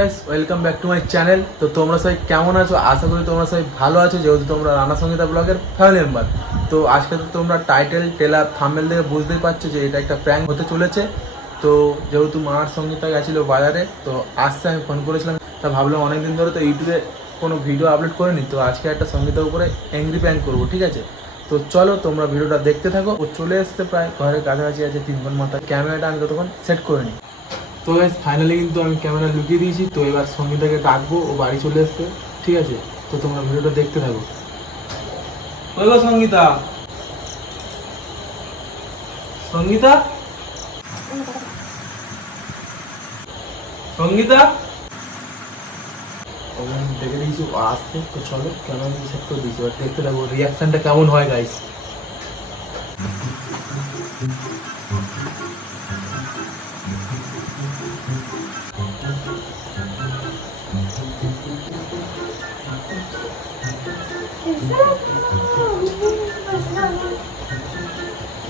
Guys, welcome back to my channel. তো তোমরা সবাই কেমন আছো? আশা করি তোমরা সবাই ভালো আছো, যেহেতু তোমরা রানা সঙ্গীতা ব্লগের ফ্যামিলি মেম্বার। তো আজকে তো তোমরা টাইটেল, ট্রেলার, থাম্বনেল দেখে বুঝতেই পারছো যে এটা একটা প্র্যাঙ্ক হতে চলেছে। তো যেহেতু মার সঙ্গীতা গেছিলো বাজারে, তো আসতে আমি ফোন করেছিলাম। তা ভাবলাম অনেকদিন ধরে তো ইউটিউবে কোনো ভিডিও আপলোড করিনি, তো আজকে একটা সঙ্গীতার উপরে অ্যাংরি প্র্যাঙ্ক করবো, ঠিক আছে? তো চলো তোমরা ভিডিওটা দেখতে থাকো। ও চলে এসছে প্রায় ঘরের কাছাকাছি আছে, 3 ঘন্টা মাথা। ক্যামেরাটা আমি ততক্ষণ সেট করে নিই। তো গাইস ফাইনালি কিন্তু আমি ক্যামেরা লুকিয়ে দিয়েছি। তো এবার সঙ্গীতাকে ডাকবো, ও বাড়ি চলে এসছে, ঠিক আছে? তো তোমরা ভিডিওটা দেখতে থাকো। বলো সঙ্গীতা, সঙ্গীতা, সঙ্গীতা। ওকে আমি ডেকে দিয়েছি, ও আসছে। তো চলো ক্যামেরা সেট করে দিয়েছি, এবার দেখতে থাকো রিয়াকশনটা কেমন হয় গাইস।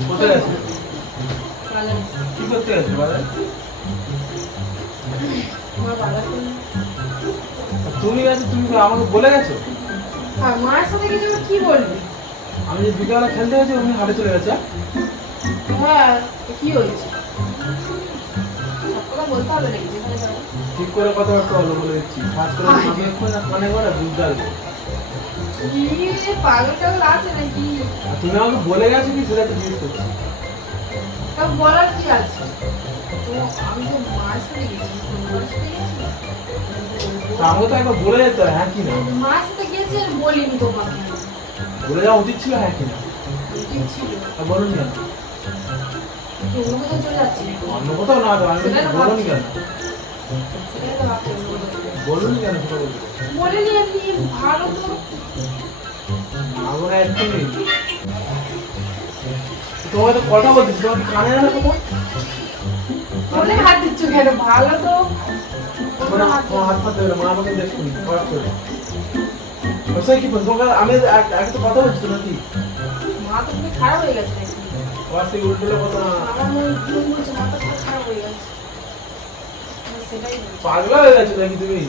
কোথায় আছে? কি করতে আছে বাজারে? তুমি গেছো, তুমি তো আমাকে বলে গেছো। মায়ের সাথে গেছে কি বলবি? আমি যে বিকালে খেলতে গেছি, উনি হাটে চলে গেছে। হ্যাঁ, কি হয়েছে? সব কথা বলতে হবে নাকি? যেখানে যাবো ঠিক করে কথাবার্তা হলো বলে দিচ্ছি। ফার্স্ট করে আমি এখন মানে করে বুঝতে পারবে। কি পাগল টাগল আছে নাকি? আর তুমি আমাকে বলে গেছো কি সেটা তো জিজ্ঞেস করছি। তা বলার কি আছে? তো আমি তো মায়ের সাথে গেছি, তোমার সাথে গেছি। তা আমাকে তো একবার বলে যেতে হয়, হ্যাঁ কি না? মায়ের সাথে গেছি আর বলিনি তোমাকে। বলে যাওয়া উচিত ছিল, হ্যাঁ কি না? কি ছিল? তা বলুন কেন? কি অন্য কোথাও চলে যাচ্ছি? অন্য কোথাও না তো, আমি বলুন কেন? সেটাই তো ভাবছি অন্য কোথাও চলে যাচ্ছি। বলুন কেন সেটা বলবো? বলিনি এমনি ভালো তো। আমার একদমই তোমাকে তো কথা বলতেছি, তোমার কি কানে না কথা? বলে হাত দিচ্ছ কেন? ভালো তো। মানে হাত পাতে মা আমাকে দেখুন খারাপ করে ওসে কি বলবো? আমি একটা কথা বলছি নাকি? মা তো খুবই খারাপ হয়ে গেছে নাকি? আবার থেকে উল্টো কথা না। আমার মনে ভুল বলছে, মাথা পুরো খারাপ হয়ে গেছে। সেটাই বলছি। পাগলা হয়ে গেছো নাকি তুমি?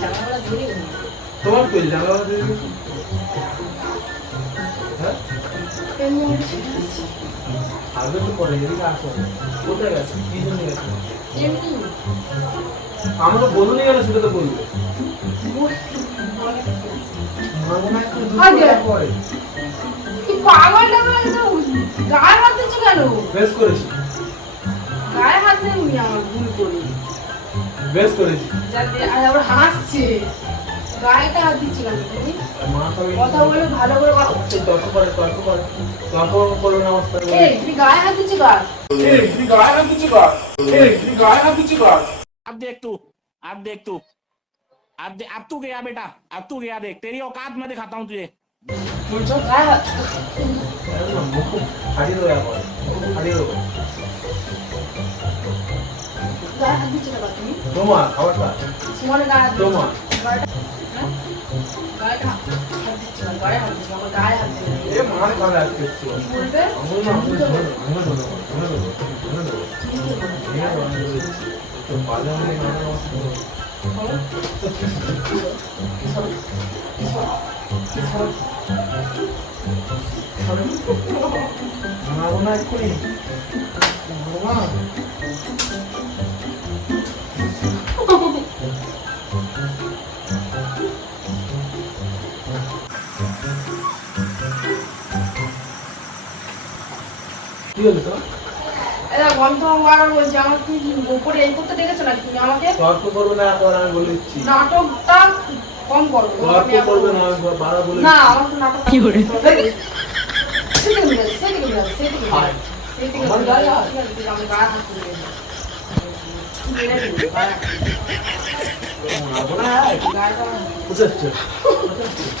জানালা ধরে গেল। তোমার কই জানলা দিয়ে গেছো? হ্যাঁ এমনি আমি সেটা আছি। আগে তো পরে এদিকে আসো। কোথায় গেছো? কি জন্য গেছো? এমনি আমরা বলুনি কেন সেটা তো বলবে। আগে। কি পাগল টাগল একদম গায়ে হাত দিচ্ছ কেন? বেশ করেছি, গায়ে হাত দেয়নি, আমার ভুল করি। বেশ করেছি। যাতে আর আবার হাসছে। গায়েটা হাত দিচ্ছ কেন তুমি? আর মা সবাই কথা বলে ভালো করে কথা। তর্ক করে তর্ক করবে না আমার সাথে। এই তুমি গায়ে হাত দিচ্ছ কার? এই তুই গায়ে হাত দিচ্ছিস কার? এই তুই গায়ে হাত দিচ্ছিস কার? अब देख तू अब देख तू अब तू गया बेटा अब तू गया देख तेरी औकात मैं दिखाता हूँ तुझे বলছো গায়ে হাত। মুখ হারিয়ে দেবো এখন, হারিয়ে দেবো। গায়ে হাত দিচ্ছ কেন তুমি? তোমার খাবারটা সুমনের গায়ে হাত দিচ্ছ। তোমার। হ্যাঁ? গায়েটা হাত দিচ্ছ না, গায়ে হাত দিচ্ছ, আমার গায়ে হাত দিচ্ছ না। এ মার খাবে আজকে একটু। কি বলবে? আমি না আমি ধরে দেবো, ধরে দেবো, ধরে দেবো, ধরে দেবো। তো বাজার নিয়ে নানা নষ্ট করো। মারবো না এক্ষুনি, মারবো না। কি হলো তো? এরা গন্ধ বারবার বলছে, আমার কি উপরে এই করতে ডেকেছো নাকি তুমি আমাকে? তর্ক করবে না এখন, আমি বলে দিচ্ছি। নাটকটা কম করো। তর্ক করবে না, আমি বারবার বলে না, দিচ্ছি। আমার তো নাটক কি করে? সেদিকে মিলে যাবে, সেদিকে মিলে যাবে, সেদিকে মিলে হায়। যাবে, সেদিকে আমার মিলে গায়ে যাবে, হাত? ঠিক আছে, ঠিক আছে, আমি গায়ে হাত তুলে দেবো। মেরে দিবি, গায়ে হাত তুলে মারবো না। দেবো। গায়েটা কোথায় যাচ্ছে?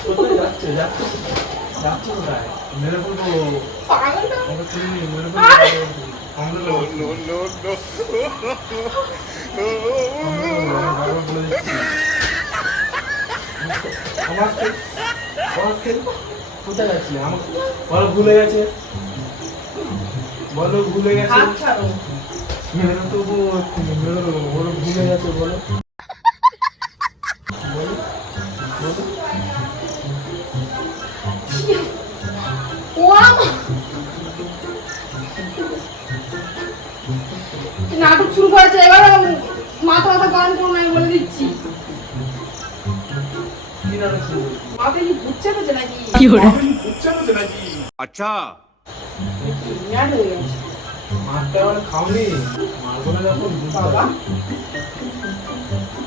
কোথায় যাচ্ছে? যাচ্ছে যাচ্ছে কোথায়? মেরে ফেলবো। পাগল না? আমাকে ছুরি নিয়ে মেরে আরে! ফেলবো। আমরা তো আমি বারবার বলে দিচ্ছি। আমার খেল, আমার খেল। কোথায় যাচ্ছিলে আমাকে বলো ভুলে গেছে, বলো ভুলে গেছে, হাত ছাড়ো। মেরো তো মেরো বলো ভুলে গেছে, বলো বলো বলো। ও আমা! নাটক শুরু করেছে, এবার মাথা মাথা গরম করো না, আমি বলে দিচ্ছি। কি নাটক শুরু করলি? মাথায় কি ভূত চেপেছে নাকি? अच्छा ম্যাড হয়ে গেছে। মারটা আবার খাওনি, মারবো না যখন বাবা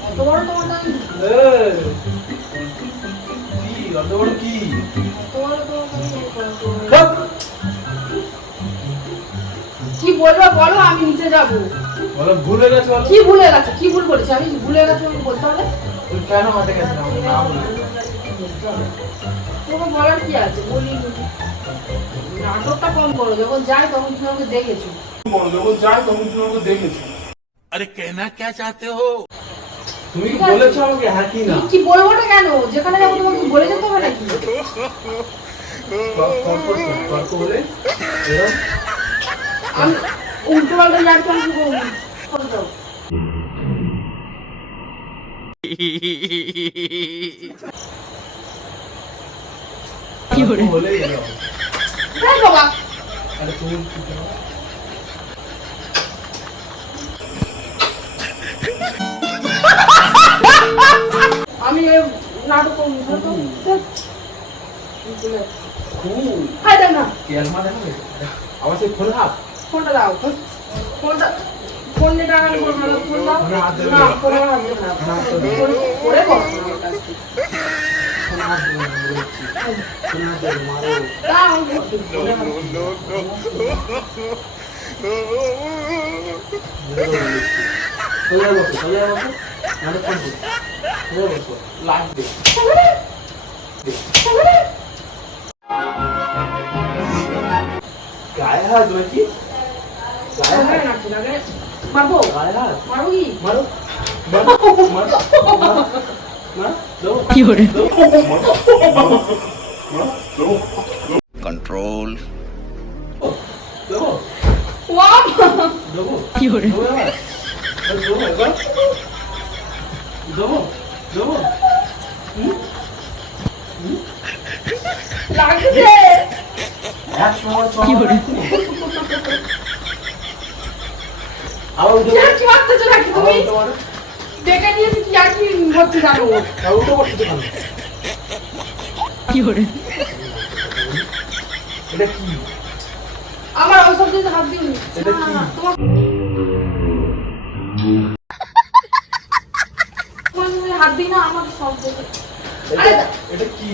অত বড় তোমার দাম, কি অত বড় কি? অত বড় তোমার দাম। ধ্যাৎ, কি বলবো বলো, আমি নিচে যাবো। বলো ভুলে গেছে, বলো কি ভুলে গেছে, কি ভুল করেছি আমি? ভুলে গেছে আমি বলতে হবে? তুই কেন হাঁটে গেছিস আমাকে না বলে? তোমার বলার কি আছে, বলি নাটকটা কম করো, যখন যাই তখন তুমি আমাকে দেখেছো। अरे कहना क्या चाहते हो তুমি ঠিক আছে। বলেছো আমাকে হ্যাঁ কি না? কি বলবোটা কেন? যেখানে যাবো তোমাকে বলে যেতে হবে নাকি? তর্ক বলে এরকম আমি উল্টো পাল্টা জানতে আমি কি করবো? করে দাও। তর্ক বলে এরকম। হ্যাঁ বাবা, আরে তুমি কি করো? আমি এই নাটক করবো না, তো খুব হাই দাও না, কেলমা দেখো আবার সেই খোলা হাত ফোনটা দাও তো। ফোনটা ফোন নিয়ে টাকা করবো না, ফোন দাও। ফোনে হাত দেবে না, না। ফোনে হাত দেবে না। করে বসো আমার কাছ থেকে। খোলা হাত দেবে না বলছি। খোলা হাত দেবে মারো। দাও। সোজা বসো, সোজা বসো। নাটক করবো। সোজা বসো। লাইট দে। গায়ে হাত নাকি? গায়ে লাগে হাত? নাকি, লাগে? মারবো? গায়ে হাত? মারবো কি? মারো। মারো। মারো। মারো। মারো। দাও। কি করে দাও। कंट्रोल দেবো। ওয়াও! দেবো। কি করে দেবো এবার? দেবো এবার? দেবো? দেবো? লাগছে। এক সময় কি করে? আবার উঠে কি আর কি ভাবতেছো নাকি আবার তুমি? উঠে মারো। দেখে নিয়েছি কি আর কি হচ্ছে জানো? আবার উঠে বসতে কেন? কি করে এটা কি? আমার ওসব দিতে হাত দিও নি। এটা কি? তোমার তোমার যদি হাত দিই না আমার সব দেখে। আরে এটা এটা কি?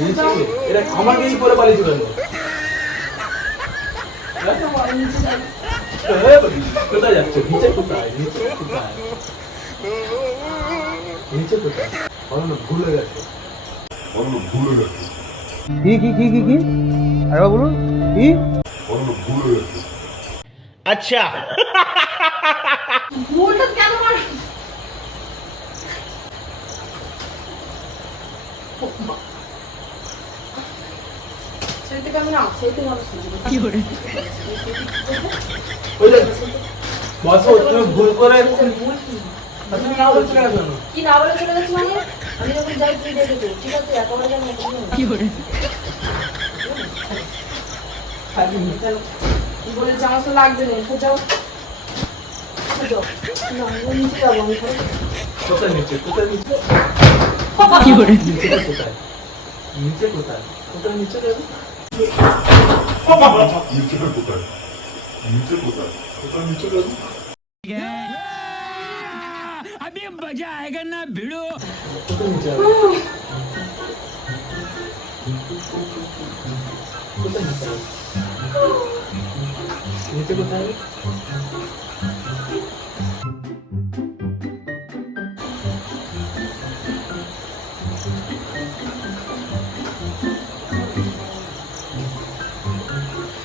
নিচে? এটা আমাকে কি করে পালিয়েছে কেন? কোথায় যাচ্ছে? নিচে কোথায়? নিচে কোথায়? নিচে কোথায়? বলো না, ভুলে গেছে। কি আরে বলুন কি अच्छा ভুলটা কেন মার? সেটা কেমন না? সেটা ভালো ছিল। কি করে ওই যে, বসো, তুমি ভুল করে ভুল কি? তুমি না বলছিলে কেন? কি না বলে চলে গেছি মানে? আমি যখন যাই তুই দেখেছো, ঠিক আছে? একেবারে যেন কি করে খালি তুই বলেছি আমার তো লাগবে না, তো যাও। যাও। না, আমি নিচে যাবো, আমি করে। কোথায় নিচে? কোথায় নিচে? কি করে নিচেটা কোথায়? নিচে কোথায়? কোথায় নিচে যাবে? अभी मजा आएगा ना भिड़ो কোথায় নিচে যাবে? কোথায় নিচে যাবে? নিচে কোথায়?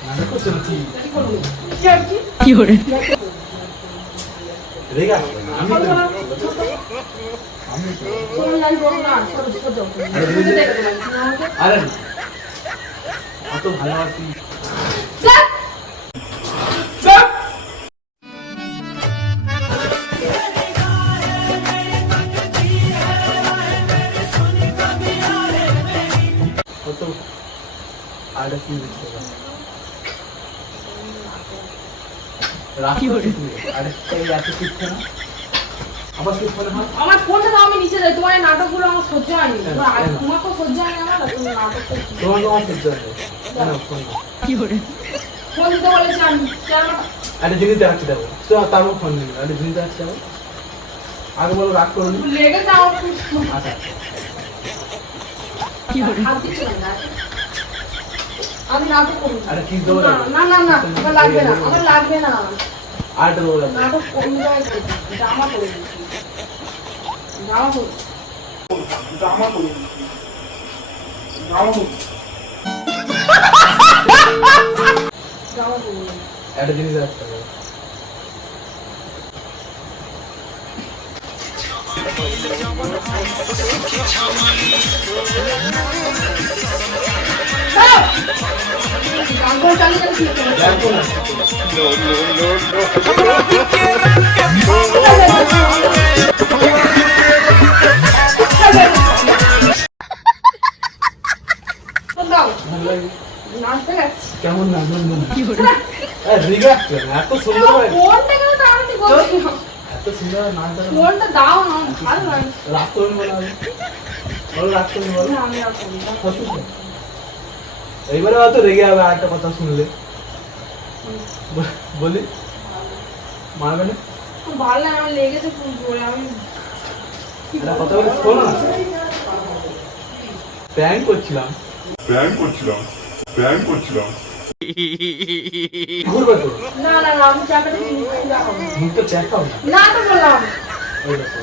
মানে করছেন কি? কি করবো? কি আর কি? কি করে রেগে আসবে না। আমি তুমি জানি বলো না, সরো, সরো। বুঝে দেখো তোমার, তুমি আমাকে। আরে অত ভালোবাসি। যাক! অত আর কি বলতে পারবো? রাখি ওরে আরে এই এত কিছু না আবার কি ফোন হয় আমার ফোনটা দাও, আমি নিচে যাই। তোমার এই নাটকগুলো আমার সহ্য হয়নি। তোমাকেও সহ্য হয়নি আমার, আর তুমি নাটক করছো। তোমার তোমার সহ্য হয় না ফোন না ফোন দিতে বলেছি আমি। কেন? আরে জিনিস দেখাচ্ছি দেখো তো তারও ফোন নেই আরে জিনিস দেখাচ্ছি দেখো আগে বলো রাগ করো নি লেগে যাও। আচ্ছা হাত দিচ্ছ কেন গায়ে? আমি নাটক করবো। আরে কি দেবো না না না না, আমার লাগবে না, আমার লাগবে না। আরেকটা দেবো দেখো। নাটক কোন জায়গায় করবো? জামা করে দিচ্ছি। জামা করবো। জামা করবো। জামা করবো। জামা করবো। একটা জিনিস দেখাচ্ছি দেখো। দাও! গান করে চালিয়ে যাচ্ছি। দেখো না ফোন দাও। ভালো লাগে নাচতে যাচ্ছি। কেমন না রিগাক্ট এত সুন্দর হয় ফোনটা কেন টানাটানি করছি? এত সুন্দর নাচ দেখো ফোনটা দাও না, ভালো লাগে। রাগ করুন বলো আমি বলো রাগ করুন বলো না, আমি আর করবো না। এইবারে হয়তো রেগে যাবে আর একটা কথা শুনলে বলি মারবে না ভালো লাগে, আমার লেগেছে খুব জোরে। আমি একটা কথা বলে শোনো না প্র্যাঙ্ক করছিলাম ঘুরবে তো না না না, আমি চাকাটা মুখে রাখাবো। মুখটা দেখাও না না তো বললাম। ওই দেখো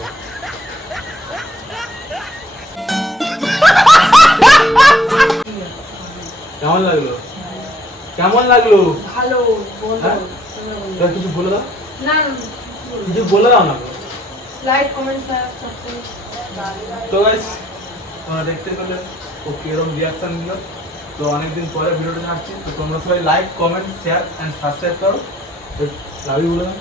কেমন লাগলো কেমন লাগলো ভালো বলো। হ্যাঁ? এবার কিছু বলে দাও না কিছু বলে দাও না লাইক কমেন্ট শেয়ার সাবস্ক্রাইব। তো গাইস তোমরা দেখতে পেলে ও কিরকম রিয়াকশন দিল তো অনেকদিন পরে ভিডিওটা ছাড়ছি তো তোমরা সবাই like comment share and subscribe করো লাভ ইউ বলে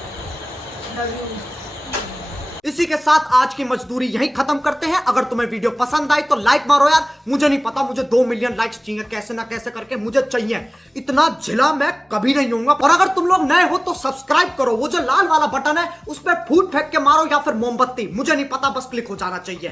इसी के साथ आज की मजदूरी यहीं खत्म करते हैं। अगर तुम्हें वीडियो पसंद आई तो लाइक मारो यार। मुझे नहीं पता, मुझे 2 मिलियन लाइक्स चाहिए, कैसे ना कैसे करके मुझे चाहिए। इतना झिला मैं कभी नहीं होऊंगा। और अगर तुम लोग नए हो तो सब्सक्राइब करो, वो जो लाल वाला बटन है उस पर फूट फेंक के मारो या फिर मोमबत्ती, मुझे नहीं पता, बस क्लिक हो जाना चाहिए।